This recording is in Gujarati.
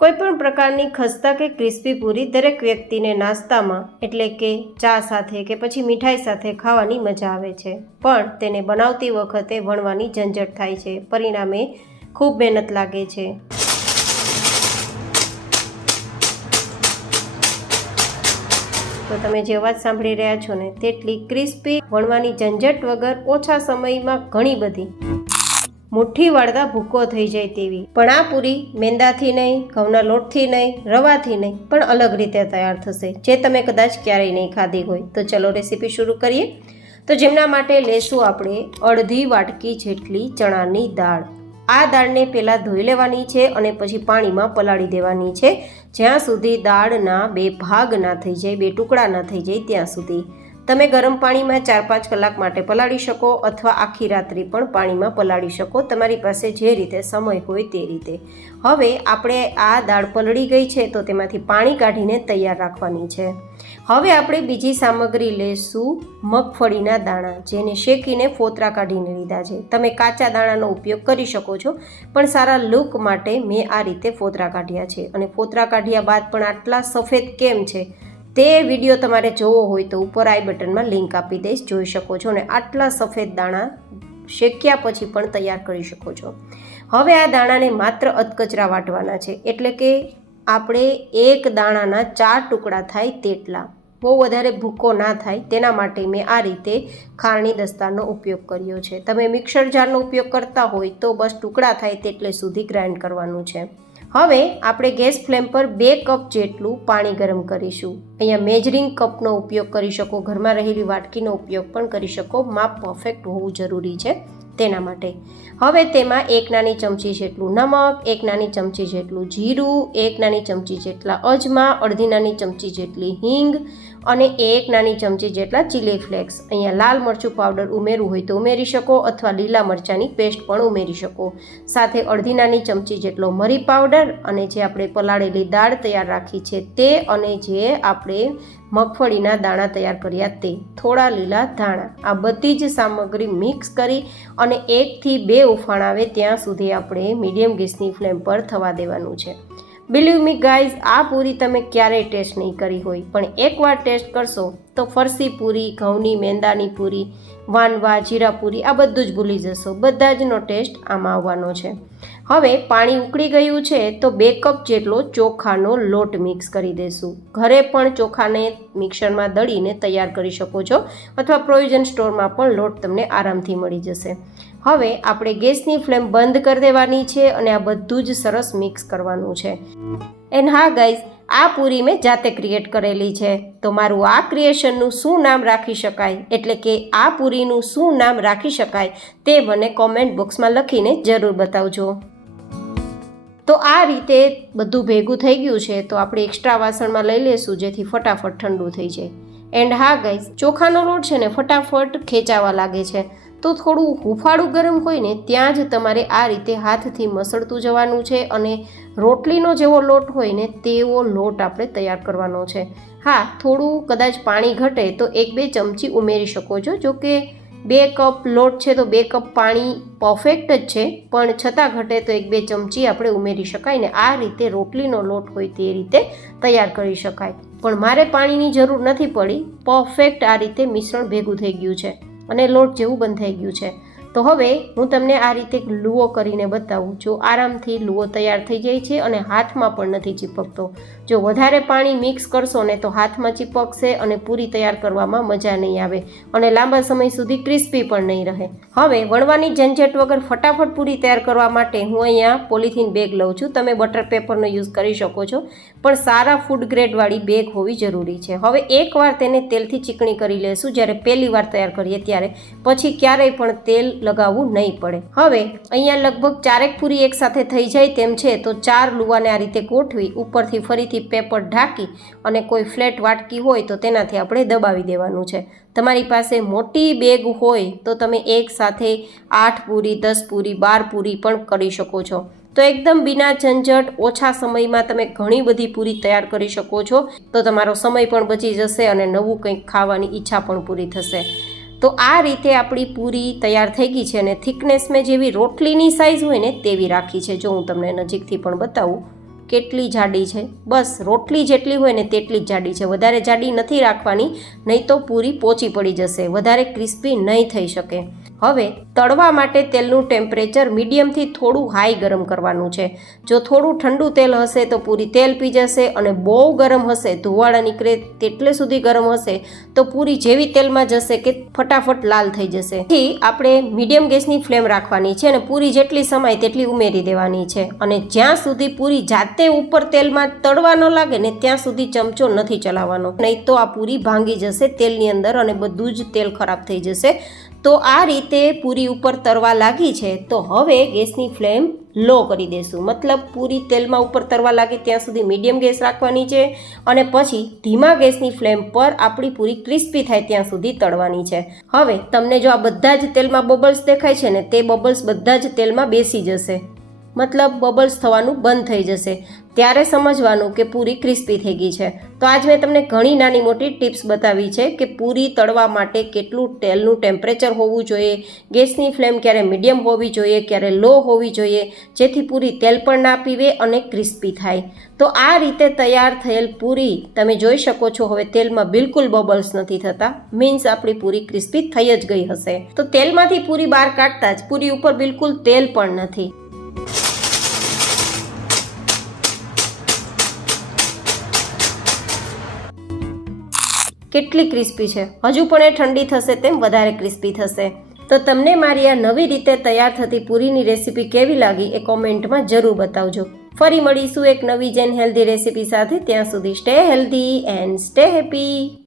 કોઈપણ પ્રકારની ખસ્તા કે ક્રિસ્પી પૂરી દરેક વ્યક્તિને નાસ્તામાં એટલે કે ચા સાથે કે પછી મીઠાઈ સાથે ખાવાની મજા આવે છે, પણ તેને બનાવતી વખતે વણવાની ઝંઝટ થાય છે, પરિણામે ખૂબ મહેનત લાગે છે। તો તમે જે અવાજ સાંભળી રહ્યા છો ને તેટલી ક્રિસ્પી વણવાની ઝંઝટ વગર ઓછા સમયમાં ઘણી બધી મુઠ્ઠી વાળતા ભૂકો થઈ જાય તેવી પણ આ પૂરી મેંદાથી નહીં, ઘઉંના લોટથી નહીં, રવાથી નહીં પણ અલગ રીતે તૈયાર થશે, જે તમે કદાચ ક્યારેય નહીં ખાધી હોય। તો ચલો રેસીપી શરૂ કરીએ। તો જેમના માટે લેશું આપણે અડધી વાટકી જેટલી ચણાની દાળ। આ દાળને પહેલાં ધોઈ લેવાની છે અને પછી પાણીમાં પલાળી દેવાની છે, જ્યાં સુધી દાળના 2 ભાગ ના થઈ જાય, 2 ટુકડા ના થઈ જાય ત્યાં સુધી। તમે ગરમ પાણીમાં 4-5 કલાક માટે પલાળી શકો અથવા આખી રાત્રિ પણ પાણીમાં પલાળી શકો, તમારી પાસે જે રીતે સમય હોય તે રીતે। હવે આપણે આ દાળ પલળી ગઈ છે તો તેમાંથી પાણી કાઢીને તૈયાર રાખવાની છે। હવે આપણે બીજી સામગ્રી લેશું મગફળીના દાણા, જેને શેકીને ફોતરા કાઢીને લીધા છે। તમે કાચા દાણાનો ઉપયોગ કરી શકો છો, પણ સારા લુક માટે મેં આ રીતે ફોતરા કાઢ્યા છે। અને ફોતરા કાઢ્યા બાદ પણ આટલા સફેદ કેમ છે તે વિડીયો તમારે જોવો હોય તો ઉપર આઈ બટનમાં લિંક આપી દઈશ, જોઈ શકો છો। અને આટલા સફેદ દાણા શેક્યા પછી પણ તૈયાર કરી શકો છો। હવે આ દાણાને માત્ર અધકચરા વાટવાના છે, એટલે કે આપણે એક દાણાના 4 ટુકડા થાય તેટલા, બહુ વધારે ભૂકો ના થાય તેના માટે મેં આ રીતે ખારણી દસ્તારનો ઉપયોગ કર્યો છે। તમે મિક્સર જારનો ઉપયોગ કરતા હોય તો બસ ટુકડા થાય તેટલે સુધી ગ્રાઇન્ડ કરવાનું છે। હવે આપણે ગેસ ફ્લેમ પર 2 કપ જેટલું પાણી ગરમ કરીશું। અહીંયા મેજરિંગ કપનો ઉપયોગ કરી શકો, ઘરમાં રહેલી વાટકીનો ઉપયોગ પણ કરી શકો, માપ પરફેક્ટ હોવું જરૂરી છે તેના માટે। હવે તેમાં 1 નાની ચમચી જેટલું નમક, 1 નાની ચમચી જેટલું જીરું, 1 નાની ચમચી જેટલા અજમા, અડધી નાની ચમચી જેટલી હિંગ અને 1 નાની ચમચી જેટલા ચીલી ફ્લેક્સ। અહીંયા લાલ મરચું પાવડર ઉમેરવું હોય તો ઉમેરી શકો અથવા લીલા મરચાંની પેસ્ટ પણ ઉમેરી શકો। સાથે અડધી નાની ચમચી જેટલો મરી પાવડર અને જે આપણે પલાળેલી દાળ તૈયાર રાખી છે તે, અને જે આપણે મગફળીના દાણા તૈયાર કર્યા તે, થોડા લીલા ધાણા, આ બધી જ સામગ્રી મિક્સ કરી અને 1 થી 2 ઉફાણ આવે ત્યાં સુધી આપણે મીડિયમ ગેસની ફ્લેમ પર થવા દેવાનું છે। બિલીવ મી ગાઈઝ, આ પૂરી તમે ક્યારેય ટેસ્ટ નહીં કરી હોય, પણ એકવાર ટેસ્ટ કરશો તો ફરસી પૂરી, ઘઉંની મેંદાની પૂરી, વાનવા, જીરા પૂરી આ બધું જ ભૂલી જશો, બધા જનો ટેસ્ટ આમાં આવવાનો છે। હવે પાણી ઉકળી ગયું છે તો 2 કપ જેટલો ચોખાનો લોટ મિક્સ કરી દઈશું। ઘરે પણ ચોખાને મિક્સરમાં દળીને તૈયાર કરી શકો છો અથવા પ્રોવિઝન સ્ટોરમાં પણ લોટ તમને આરામથી મળી જશે। હવે આપણે ગેસની ફ્લેમ બંધ કરી દેવાની છે અને આ બધું જ સરસ મિક્સ કરવાનું છે। એન્ડ હા ગાઈઝ, આ પૂરી મેં જાતે ક્રિએટ કરેલી છે, તો મારું આ ક્રિએશનનું શું નામ રાખી શકાય, એટલે કે આ પૂરીનું શું નામ રાખી શકાય તે મને કોમેન્ટ બોક્સમાં લખીને જરૂર બતાવજો। તો આ રીતે બધું ભેગું થઈ ગયું છે તો આપણે એક્સ્ટ્રા વાસણમાં લઈ લેશું, જેથી ફટાફટ ઠંડુ થઈ જાય। એન્ડ હા ગાઈઝ, ચોખાનો લોટ છે ને ફટાફટ ખેંચાવા લાગે છે, તો થોડું હુંફાળું ગરમ હોય ને ત્યાં જ તમારે આ રીતે હાથથી મસળતું જવાનું છે અને રોટલીનો જેવો લોટ હોય ને તેવો લોટ આપણે તૈયાર કરવાનો છે। હા, થોડું કદાચ પાણી ઘટે તો 1-2 ચમચી ઉમેરી શકો છો, જો કે 2 કપ લોટ છે તો 2 કપ પાણી પરફેક્ટ જ છે, પણ છતાં ઘટે તો 1-2 ચમચી આપણે ઉમેરી શકાય ને આ રીતે રોટલીનો લોટ હોય તે રીતે તૈયાર કરી શકાય। પણ મારે પાણીની જરૂર નથી પડી, પરફેક્ટ આ રીતે મિશ્રણ ભેગું થઈ ગયું છે અને લોટ જેવું બંધાઈ ગયું છે। તો હવે હું તમને આ રીતે લુઓ કરીને બતાવું, જો આરામથી લુઓ તૈયાર થઈ જાય છે અને હાથમાં પણ નથી ચીપકતો। જો વધારે પાણી મિક્સ કરશો ને તો હાથમાં ચીપકશે અને પૂરી તૈયાર કરવામાં મજા નહીં આવે અને લાંબા સમય સુધી ક્રિસ્પી પણ નહીં રહે। હવે વણવાની ઝંઝટ વગર ફટાફટ પૂરી તૈયાર કરવા માટે હું અહીંયા પોલિથીન બેગ લઉં છું, તમે બટર પેપરનો યુઝ કરી શકો છો, પણ સારા ફૂડ ગ્રેડવાળી બેગ હોવી જરૂરી છે। હવે એકવાર તેને તેલથી ચીકણી કરી લેશું, જ્યારે પહેલી વાર તૈયાર કરીએ ત્યારે, પછી ક્યારેય પણ તેલ લગાવવું નહીં પડે। હવે અહીંયા લગભગ 4 પૂરી એકસાથે થઈ જાય તેમ છે, તો 4 લુવાને આ રીતે ગોઠવી ઉપરથી ફરીથી પેપર ઢાંકી અને કોઈ ફ્લેટ વાટકી હોય તો તેનાથી આપણે દબાવી દેવાનું છે। તમારી પાસે મોટી બેગ હોય તો તમે એક સાથે 8 પૂરી, 10 પૂરી, 12 પૂરી પણ કરી શકો છો। તો એકદમ બિના ઝંઝટ ઓછા સમયમાં તમે ઘણી બધી પૂરી તૈયાર કરી શકો છો, તો તમારો સમય પણ બચી જશે અને નવું કંઈક ખાવાની ઈચ્છા પણ પૂરી થશે। તો આ રીતે આપણી પૂરી તૈયાર થઈ ગઈ છે અને થિકનેસ મેં જેવી રોટલીની સાઇઝ હોય ને તેવી રાખી છે। જો હું તમને નજીકથી પણ બતાવું કેટલી જાડી છે, બસ રોટલી જેટલી હોય ને તેટલી જ જાડી છે. વધારે જાડી નથી રાખવાની, નહીં તો પૂરી પોચી પડી જશે, વધારે ક્રિસ્પી નહીં થઈ શકે. હવે તળવા માટે તેલનું ટેમ્પરેચર મીડિયમથી થોડું હાઈ ગરમ કરવાનું છે. જો થોડું ઠંડુ તેલ હશે તો પૂરી તેલ પી જશે, અને બહુ ગરમ હશે, ધુવાળા નીકળે તેટલે સુધી ગરમ હશે તો પૂરી જેવી તેલમાં જશે કે ફટાફટ લાલ થઈ જશે. તેથી આપણે મીડિયમ ગેસની ફ્લેમ રાખવાની છે અને પૂરી જેટલી સમાય તેટલી ઉમેરી દેવાની છે. અને જ્યાં સુધી પૂરી જાતે ઉપર તેલમાં તળવા ન લાગે ને ત્યાં સુધી ચમચો નથી ચલાવવાનો, નહીં તો આ પૂરી ભાંગી જશે તેલની અંદર અને બધું જ તેલ ખરાબ થઈ જશે. તો આ રીતે પૂરી ઉપર તરવા લાગી છે તો હવે ગેસની ફ્લેમ લો કરી દેશું. મતલબ પૂરી તેલમાં ઉપર તરવા લાગે ત્યાં સુધી મીડિયમ ગેસ રાખવાની છે અને પછી ધીમા ગેસની ફ્લેમ પર આપણી પૂરી ક્રિસ્પી થાય ત્યાં સુધી તળવાની છે. હવે તમને જો આ બધા જ તેલમાં બબલ્સ દેખાય છે ને, તે બબલ્સ બધા જ તેલમાં બેસી જશે, મતલબ બબલ્સ થવાનું બંધ થઈ જશે, ત્યારે સમજવાનું કે પૂરી ક્રિસ્પી થઈ ગઈ છે. તો આજ મેં તમને ઘણી નાની મોટી ટિપ્સ બતાવી છે કે પૂરી તળવા માટે કેટલું તેલનું ટેમ્પરેચર હોવું જોઈએ, ગેસની ફ્લેમ ક્યારે મીડિયમ હોવી જોઈએ, ક્યારે લો હોવી જોઈએ, જેથી પૂરી તેલ પણ ના પીવે અને ક્રિસ્પી થાય. તો આ રીતે તૈયાર થયેલ પૂરી તમે જોઈ શકો છો. હવે તેલમાં બિલકુલ બબલ્સ નથી થતા, મીન્સ આપણી પૂરી ક્રિસ્પી થઈ જ ગઈ હશે. તો તેલમાંથી પૂરી બહાર કાઢતા જ પૂરી ઉપર બિલકુલ તેલ પણ નથી. કેટલી ક્રિસ્પી છે, હજુ પણ એ ઠંડી થશે તેમ વધારે ક્રિસ્પી થશે. તો તમને મારી આ નવી રીતે તૈયાર થતી પૂરીની રેસીપી કેવી લાગી એ કોમેન્ટમાં જરૂર બતાવજો. ફરી મળીશું એક નવી જેન હેલ્ધી રેસીપી સાથે. ત્યાં સુધી stay healthy and stay happy.